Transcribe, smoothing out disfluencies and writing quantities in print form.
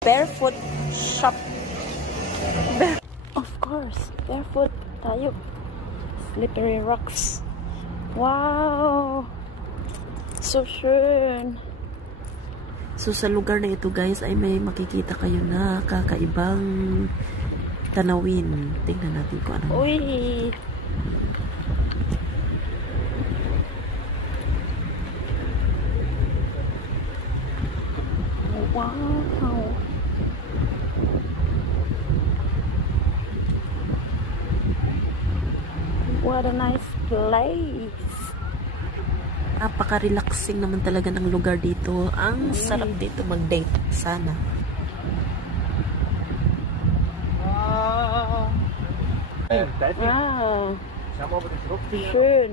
Barefoot shop. Of course, barefoot tayo. Slippery rocks. Wow! So schön. So sa lugar na ito guys ay may makikita kayo na kakaibang tanawin. Tingnan natin kung ano. Uy! Wow! What a nice place! Napaka-relaxing naman talaga ng lugar dito. Ang sarap dito mag-date. Sana. Wow! Schön!